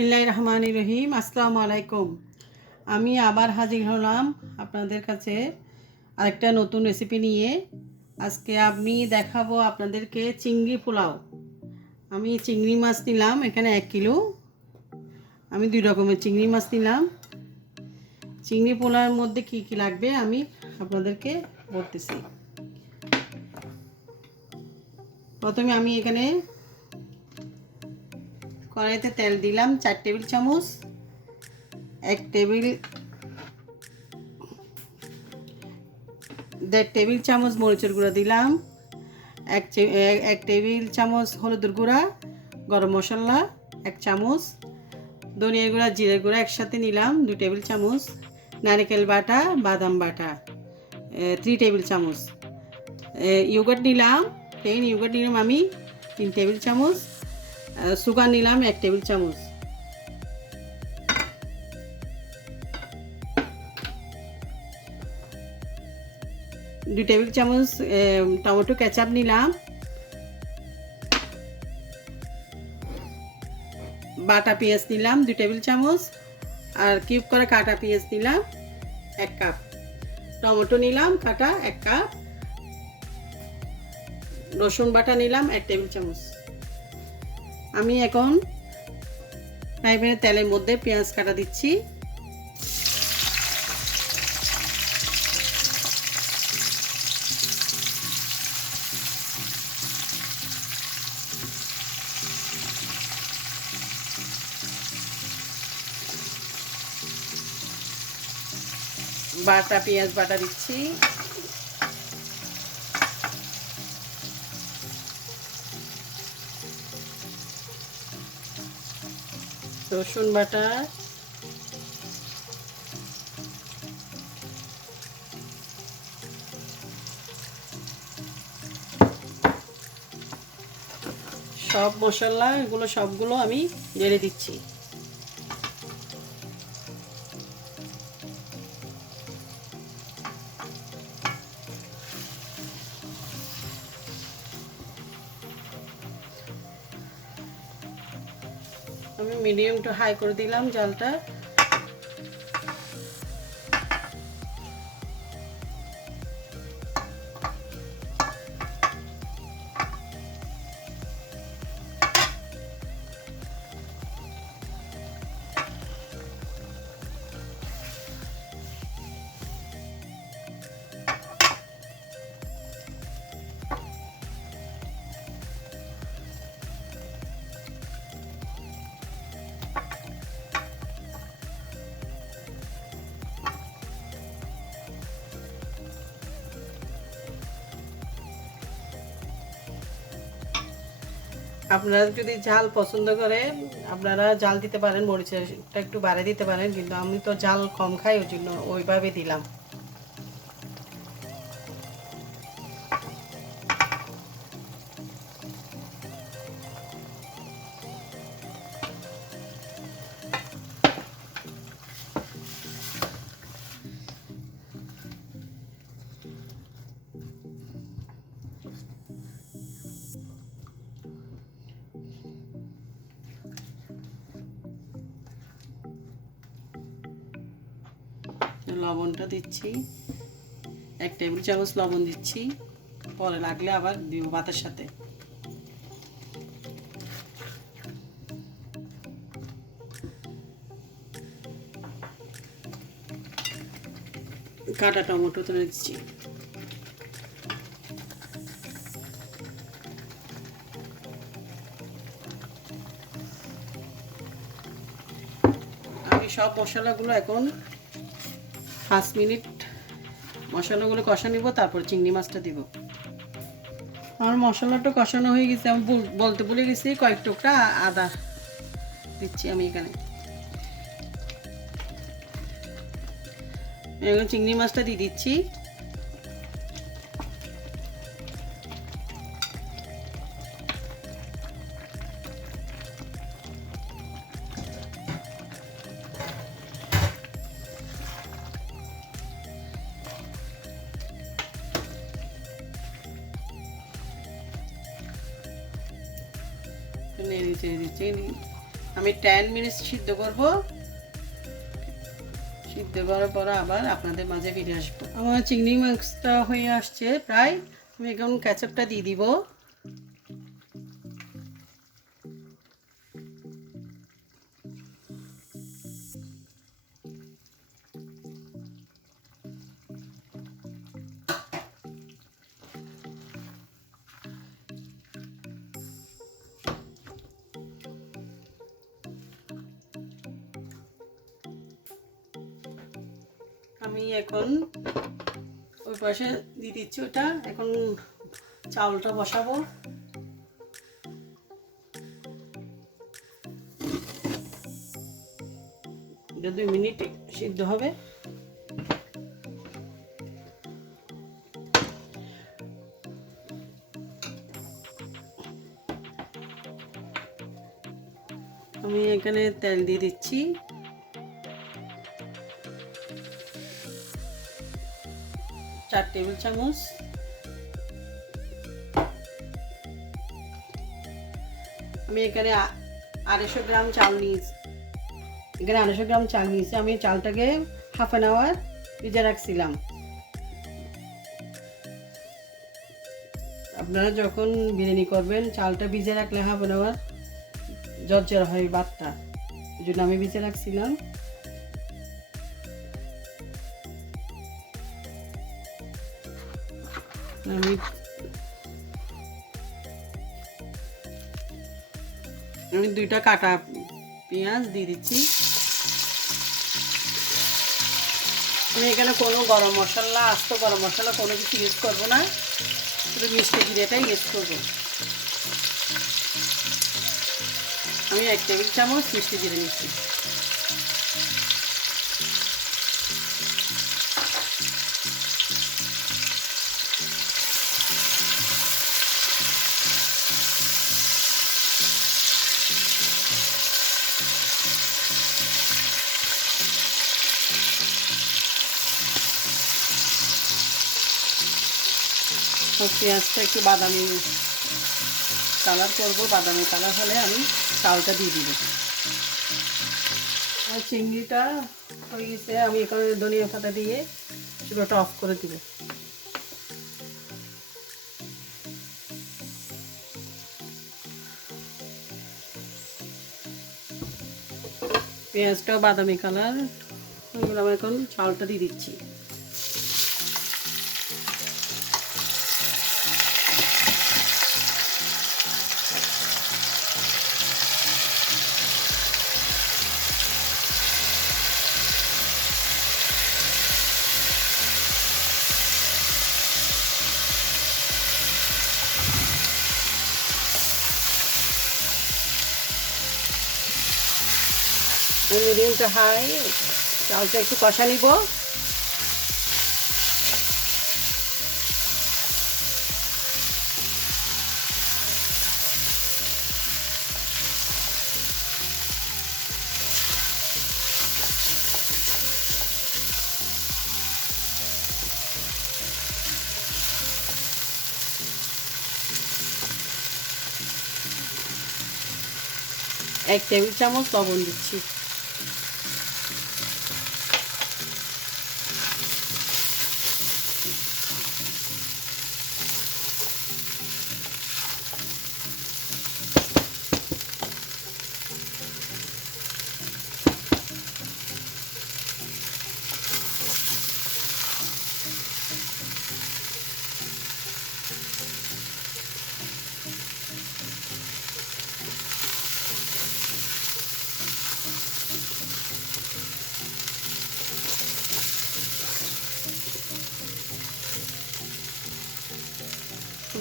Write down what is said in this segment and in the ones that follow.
বিসমিল্লাহির রহমানির রহিম। আসসালামু আলাইকুম। আমি আবার হাজির হলাম আপনাদের কাছে আরেকটা নতুন রেসিপি নিয়ে। আজকে আমি দেখাবো আপনাদেরকে চিংড়ি পোলাও। আমি চিংড়ি মাছ নিলাম এখানে 1 কিলো। আমি 2 রকমের চিংড়ি মাছ নিলাম। চিংড়ি পোলাওর মধ্যে কি কি লাগবে আমি আপনাদেরকে বলতেছি। প্রথমে আমি এখানে কড়াইতে তেল দিলাম 4 টেবিল চামচ। 1.5 টেবিল চামচ মরিচের গুঁড়া দিলাম। 1 টেবিল চামচ হলুদের গুঁড়া, গরম মশলা 1 চামচ, ধনিয়ার গুঁড়া, জিরের গুঁড়া একসাথে নিলাম 2 টেবিল চামচ, নারকেল বাটা, বাদাম বাটা 3 টেবিল চামচ, ইয়োগার্ট নিলাম, প্লেন ইয়োগার্ট নিলাম আমি 3 টেবিল চামচ, সুগার নিলাম 1 টেবিল চামচ। দুই টেবিল চামচ টমেটো কেচাপ নিলাম, বাটা পেঁয়াজ নিলাম 2 টেবিল চামচ, আর কিউব করে কাটা পেঁয়াজ নিলাম 1 কাপ, টমেটো নিলাম কাটা 1 কাপ, রসুন বাটা নিলাম 1 টেবিল চামচ। আমি এখন ফ্রাই প্যানের তেলের মধ্যে পেঁয়াজ কাটা দিচ্ছি। বাটা পেঁয়াজ বাটা দিচ্ছি, রসুন বাটা, সব মশলা এগুলো সবগুলো আমি নেড়ে দিচ্ছি। আমি মিডিয়াম টু হাই করে দিলাম জালটা। আপনারা যদি ঝাল পছন্দ করেন আপনারা ঝাল দিতে পারেন, মরিচটা একটু বাড়িয়ে দিতে পারেন, কিন্তু আমি তো ঝাল কম খাই ওই জন্য ওইভাবে দিলাম। লবণটা দিচ্ছি, 1 টেবিল চামচ লবণ দিচ্ছি, পরে লাগলে আবার দিব ভাতের সাথে। কাটা টমেটো তুলে দিচ্ছি। আমি সব মশলাগুলো এখন 5 মিনিট মশলাগুলো কষা নিব, তারপর চিংড়ি মাছটা দিব। আমার মশলাটা কষানো হয়ে গেছে, আমি বলতে ভুলে গেছি কয়েক টুকরা আদা দিচ্ছি আমি এখানে। এখন চিংড়ি মাছটা দিয়ে দিচ্ছি। নেড়ে চেড়ে দিচ্ছি। আমি 10 মিনিট সিদ্ধ করব। সিদ্ধ করার পর আবার আপনাদের মাঝে ফিরে আসবো। আমার চিংড়ি মাছটা হয়ে আসছে প্রায়। আমি এখন কেচাপটা দিয়ে দিব। আমি এখন ওই পাশে দিয়ে দিচ্ছি ওটা। এখন চাউলটা বসাবো। এটা 2 মিনিট সিদ্ধ হবে। আমি এখানে তেল দিয়ে দিচ্ছি। 4 টেবিল চামচ। আমি এখানে 250 গ্রাম চাল নিয়েছি। এখানে 250 গ্রাম চাল নিয়েছি। আমি চালটাকে হাফ অ্যান আওয়ার ভিজে রাখছিলাম। আপনারা যখন বিরিয়ানি করবেন চালটা ভিজে রাখলে হাফ অ্যান আওয়ার ঝরঝরা হয় ভাতটা, এই জন্য আমি ভিজে রাখছিলাম। আমি 2টা কাটা পেঁয়াজ দিয়ে দিচ্ছি। আমি এখানে কোনো গরম মশলা, আস্ত গরম মশলা কোনো কিছু ইউজ করবো না, শুধু মিষ্টি জিরেটাই ইউজ করবো। আমি 1 টেবিল চামচ মিষ্টি জিরে নিচ্ছি। পেঁয়াজটা একটু বাদামি কালার করবো। বাদামি কালার হলে আমি চালটা দিয়ে দিব। আর চিংড়িটা হয়ে গেছে। আমি এখানে ধনিয়া পাতা দিয়ে চুলাটা অফ করে দিব। পেঁয়াজটাও বাদামি কালার হয়ে গেলে আমি এখন চালটা দিয়ে দিচ্ছি। মিডিয়াম টু হাই চালটা একটু কষা নিব। এক টেবিল চামচ লবণ দিচ্ছি।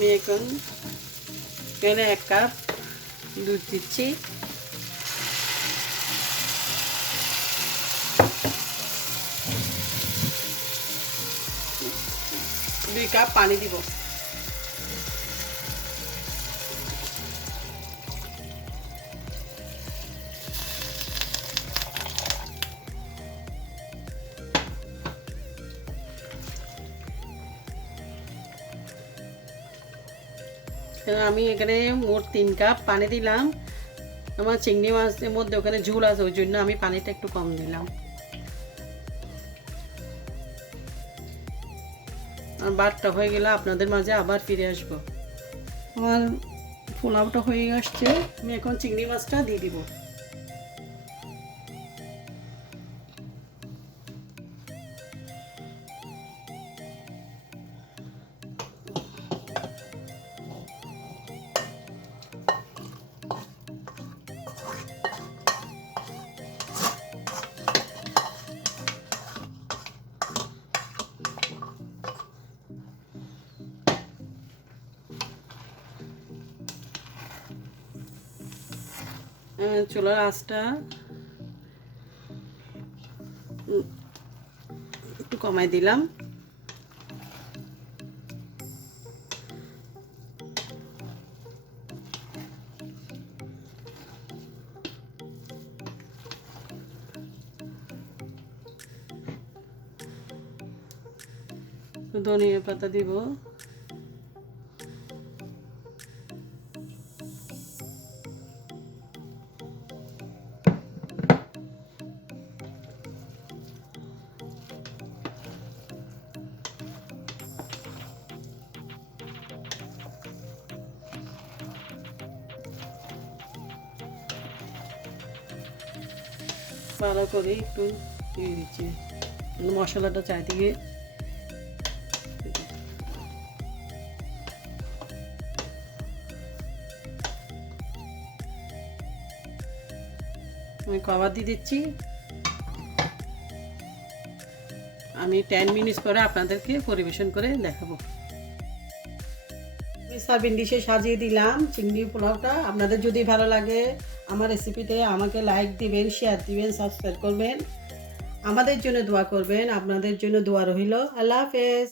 আমি এখন এখানে 1 কাপ দুধ দিচ্ছি। 2 কাপ পানি দিব। আমি এখানে মোট 3 কাপ পানি দিলাম। আমার চিংড়ি মাছের মধ্যে ওখানে ঝোল আছে, ওই জন্য আমি পানিটা একটু কম দিলাম। আর ভাতটা হয়ে গেলে আপনাদের মাঝে আবার ফিরে আসবো। আমার পোলাওটা হয়ে আসছে, আমি এখন চিংড়ি মাছটা দিয়ে দিব। চুলার আঁচটা একটু কমাই দিলাম। ধনিয়া পাতা দিব। ভালো করে একটু দিয়ে দিচ্ছি মশলাটা চারিদিকে। আমি কভার দিয়ে দিচ্ছি। আমি 10 মিনিট পরে আপনাদেরকে পরিবেশন করে দেখাবো। আমি সার্ভিং ডিশে সাজিয়ে দিলাম চিংড়ি পোলাওটা। আপনাদের যদি ভালো লাগে আমার রেসিপিতে আমাকে লাইক দিবেন, শেয়ার দিবেন, সাবস্ক্রাইব করবেন, আমাদের জন্য দোয়া করবেন। আপনাদের জন্য দোয়া রইল। আল্লাহ হাফেজ।